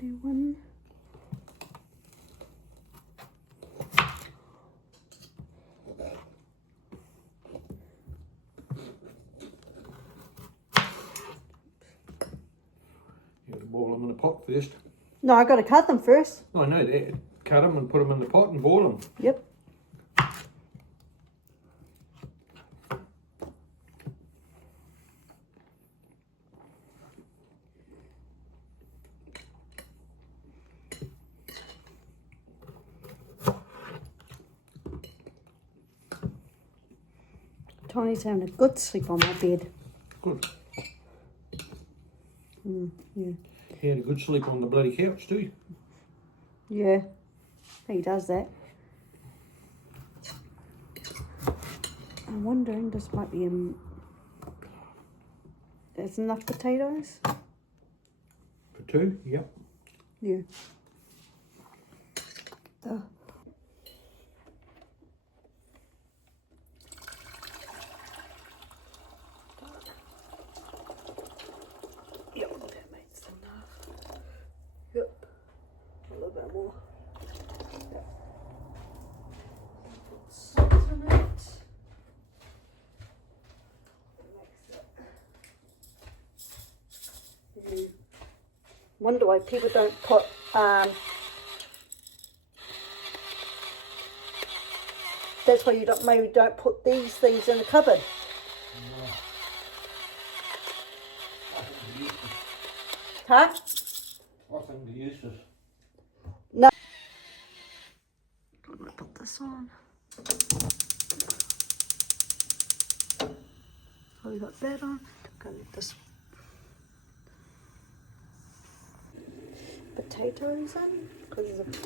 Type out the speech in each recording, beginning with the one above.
71. You have to boil them in the pot first. No, I got to cut them first. I know that. Cut them and put them in the pot and boil them. Yep. Tiny's having a good sleep on my bed. Good. Yeah. He had a good sleep on the bloody couch too. Yeah, he does that. I'm wondering, this might be there's enough potatoes? For two? Yep. Yeah. Yep, that makes enough. Yep, a little bit more. Yep. Put salt in it. Wonder why people don't put that's why you don't maybe don't put these things in the cupboard. Huh? I think they're useless. No. I'm gonna put this on. So we got that on. Gonna get this potatoes in because of It's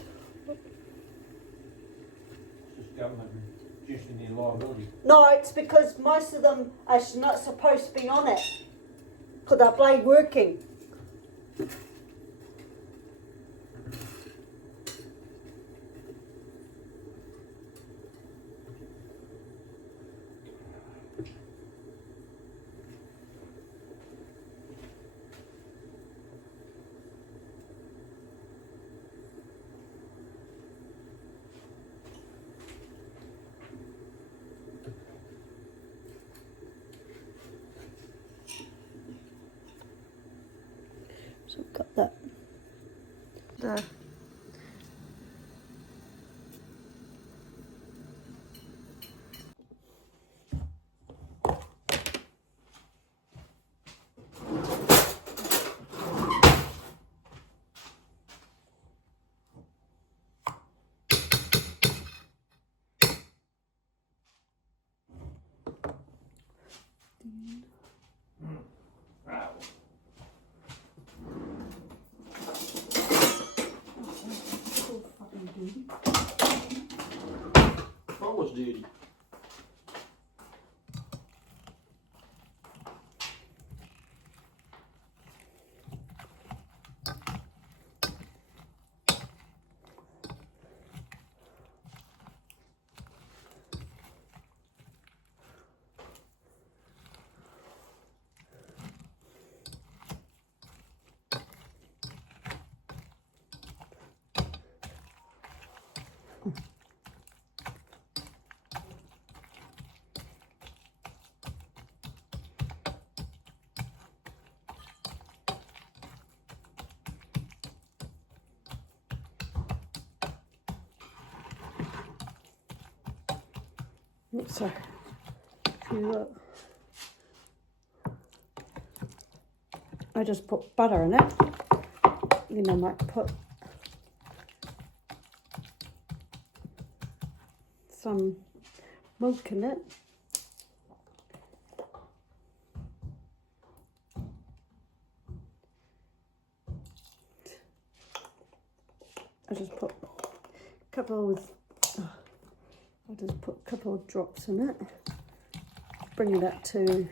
just government reducing their liability. no, it's because most of them are not supposed to be on it because they're blade working. So we've got that. The That was dirty. so if you look, I just put butter in it. Then I might put some milk in it. I just put a couple of, I'll just put a couple of drops in it. Bring it up to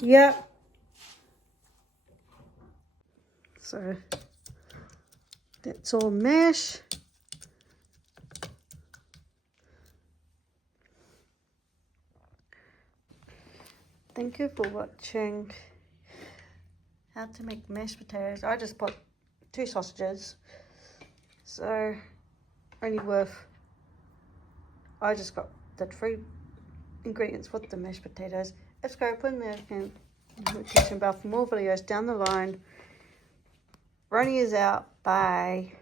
Yep. So that's all mash. Thank you for watching how to make mashed potatoes. I just put 2 sausages, so only worth, I just got the 3 ingredients with the mashed potatoes. Subscribe, put in the notification bell for more videos down the line. Ronnie is out. Bye.